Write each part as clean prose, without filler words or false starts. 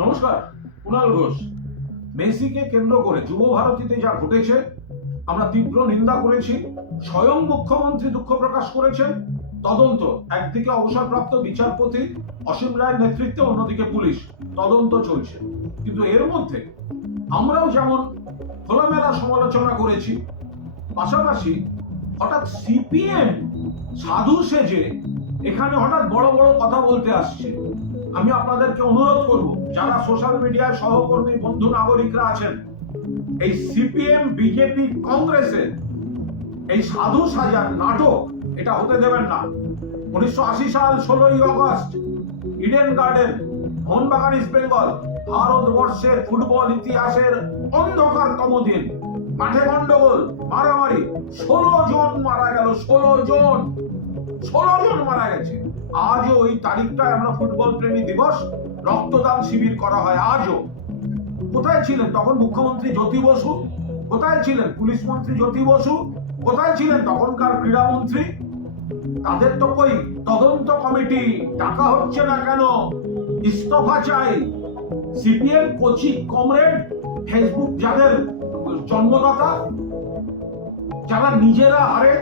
নমস্কার, কুণাল ঘোষ। মেসিকে কেন্দ্র করে যুব ভারতীতে যা ঘটেছে আমরা তীব্র নিন্দা করেছি। স্বয়ং মুখ্যমন্ত্রী দুঃখ প্রকাশ করেছেন। তদন্ত, একদিকে অবসরপ্রাপ্ত বিচারপতি অসীম রায়ের নেতৃত্বে, অন্যদিকে পুলিশ তদন্ত চলছে। কিন্তু এর মধ্যে আমরাও যেমন খোলামেলা সমালোচনা করেছি, পাশাপাশি হঠাৎ সিপিএম সাধু সেজে এখানে হঠাৎ বড় বড় কথা বলতে আসছে। আমি আপনাদেরকে অনুরোধ করব, যারা সোশ্যাল মিডিয়ায় সহকর্মী বন্ধু নাগরিকরা আছেন, এই সিপিএম বিজেপি কংগ্রেসের এই সাধু সাজার নাটক এটা হতে দেবেন না। 1980 সাল 16ই August Eden Garden, Mohun Bagan East Bengal, ভারতবর্ষের ফুটবল ইতিহাসের অন্ধকারতম দিন। মাঠে গন্ডগোল, মারামারি, 16 জন মারা গেল। 16 জন মারা গেছে। আজও ওই তারিখটায় আমরা ফুটবল প্রেমী দিবস, রক্তদান শিবির করা হয়। আজও কোথায় ছিলেন তখন মুখ্যমন্ত্রী জ্যোতি বসু? কোথায় ছিলেন পুলিশ মন্ত্রী জ্যোতি বসু? কোথায় ছিলেন তখনকার ক্রীড়ামন্ত্রী? তাদের তো কই তদন্ত কমিটি ডাকা হচ্ছে না কেন? ইস্তফা চাই। সিপিএম কোচি কমরেড, ফেসবুক যাদের জন্মদাতা, যারা নিজেরা হারে,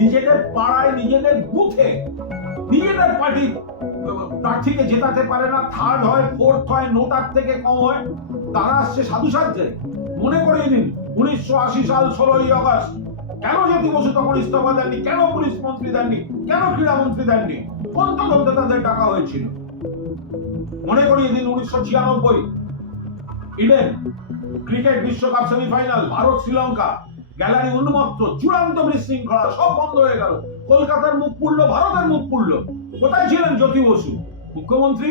নিজেদের পাড়ায়, নিজেদের বুথে, নিজেদের পার্টি প্রার্থীকে জেতাতে পারে না, থার্ড হয়, ফোর্থ হয়, নোটার থেকে কম হয়, তারা আসছে সাধু সাজতে। মনে করিয়ে দিন 1980 সাল 16ই আগস্ট কেন জ্যোতি বসু তখন ইস্তফা দেননি? কেন পুলিশ মন্ত্রী দেননি? কেন ক্রীড়ামন্ত্রী দেননি? কোন তদন্তে তাদের ডাকা হয়েছিল? মনে করিয়ে দিন 1996 ইডেন ক্রিকেট বিশ্বকাপ সেমিফাইনাল, ভারত শ্রীলঙ্কা, গ্যালারি উন্মত্ত, চূড়ান্ত বিশৃঙ্খলা, সব বন্ধ হয়ে গেল। কলকাতার মুখ পুড়ল, ভারতের মুখ পুড়ল। কোথায় ছিলেন জ্যোতি বসু মুখ্যমন্ত্রী?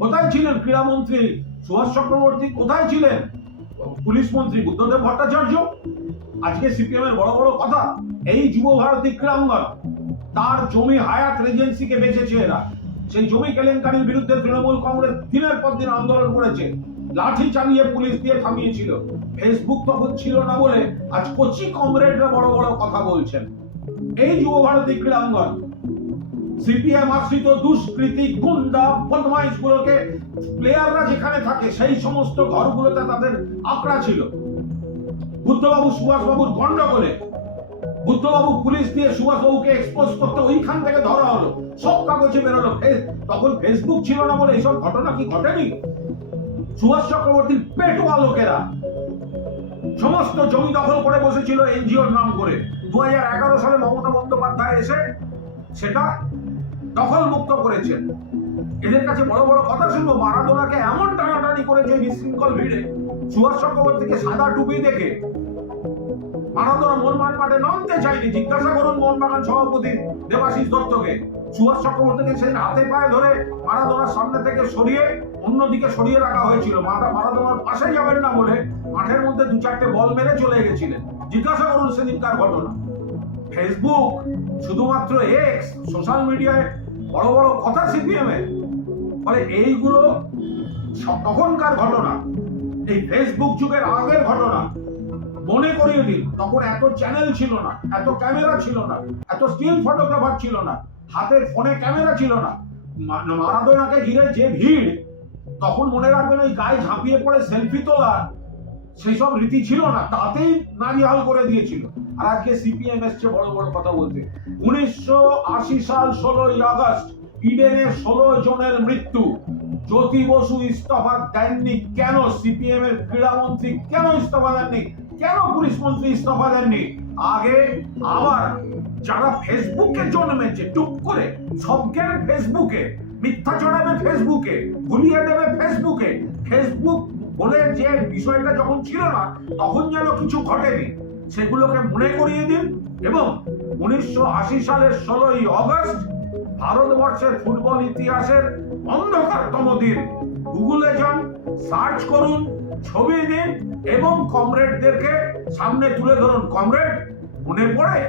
কোথায় ছিলেন ক্রীড়ামন্ত্রী সুভাষ চক্রবর্তী? কোথায় ছিলেন পুলিশ মন্ত্রী বুদ্ধদেব ভট্টাচার্য? আজকে সিপিএম এর বড় বড় কথা, এই যুব ভারতী ক্রীড়াঙ্গন, তার জমি হায়াত রেজেন্সিকে বেচেছে এরা। সেই জমি কেলেঙ্কারির বিরুদ্ধে তৃণমূল কংগ্রেস দিনের পর দিন আন্দোলন করেছে, লাঠি চালিয়ে পুলিশ দিয়ে থামিয়েছিল। ফেসবুক তখন ছিল না বলে আজ কোচি কমরেডরা বড় বড় কথা বলছেন। এই যুব ভারতী ক্রীড়াঙ্গন সিপিএম আশ্রিত দুষ্কৃতী, গুন্ডা, বদমাইশ গুলোকে, প্লেয়াররা যেখানে থাকে সেই সমস্ত ঘরগুলোতে তাদের আঁকড়া ছিল। বুদ্ধবাবু সুভাষবাবুর গন্ডগোলে বুদ্ধবাবু পুলিশ দিয়ে সুভাষবাবুকে এক্সপোজ করতে ওইখান থেকে ধরা হলো, সব কাগজে বেরোলো। তখন ফেসবুক ছিল না বলে এইসব ঘটনা কি ঘটেনি? সুভাষ চক্রবর্তীর পেটোয়া লোকেরা সমস্ত জমি দখল করে বসেছিল এনজিওর নাম করে। 2011 সালে মমতা বন্দ্যোপাধ্যায় এসে সেটা দখল মুক্ত করেছেন। এদের কাছে বড় বড় কথা শুনবো। মারাদোনাকে এমন টানাটানি করেছে বিশৃঙ্খল ভিড়ে, সুভাষ চক্রবর্তীকে সাদা টুপি দেখে মারাদোনা মোহনবাগান মাঠে নামতে চায়নি। জিজ্ঞাসা করুন মোহনবাগান সভাপতি দেবাশিস দত্তকে। সুভাষ চক্রবর্তীকে সেই হাতে পায়ে ধরে মারাদোনার সামনে থেকে সরিয়ে অন্যদিকে সরিয়ে রাখা হয়েছিল। মারাদোনার পাশে যাবেন না বলে মাঠের মধ্যে 2-4টে বল মেরে চলে গেছিলেন। জিজ্ঞাসা করুন সেদিনকার ঘটনা। ফেসবুক, শুধুমাত্র এক্স, সোশ্যাল মিডিয়ায় বড় বড় কথা সিপিএম এর, ফলে এইগুলো তখনকার ঘটনা, এই ফেসবুক যুগের আগের ঘটনা। মনে করিয়ে দিন, তখন এত চ্যানেল ছিল না, এত ক্যামেরা ছিল না, এত স্টিল ফটোগ্রাফার ছিল না, হাতে ফোনে ক্যামেরা ছিল না। মারাদোনাকে ঘিরে যে ভিড়, তখন মনে রাখবেন ওই গায়ে ঝাঁপিয়ে পড়ে সেলফি তোলা সেই সব রীতি ছিল না, তাতেই নাজেহাল করে দিয়েছিল। আর আজকে সিপিএম এসছে বড় বড় কথা বলতে। 1980 সাল 16ই আগস্ট ইডেনে 16 জনের মৃত্যু। জ্যোতি বসু ইস্তফা দেননি কেন? সিপিএম এর ক্রীড়ামন্ত্রী কেন ইস্তফা দেননি? কেন পুলিশ মন্ত্রী ইস্তফা দেননি? আগে আবার যারা ফেসবুকে জন্মেছে, টুক করে সবজ্ঞান ফেসবুকে, মিথ্যা চড়াবে ফেসবুকে, ভুলিয়ে দেবে ফেসবুকে। ফেসবুক বলে যে বিষয়টা যখন ছিল না, তখন যেন কিছু ঘটেনি, সেগুলোকে মনে করিয়ে দিন। এবং 1980 সালের 16ই আগস্ট ভারতবর্ষের ফুটবল ইতিহাসের অন্ধকারতম দিন। গুগলে যান, সার্চ করুন, ছবি দিন এবং কমরেডদেরকে সামনে তুলে ধরুন। কমরেড, মনে পড়ে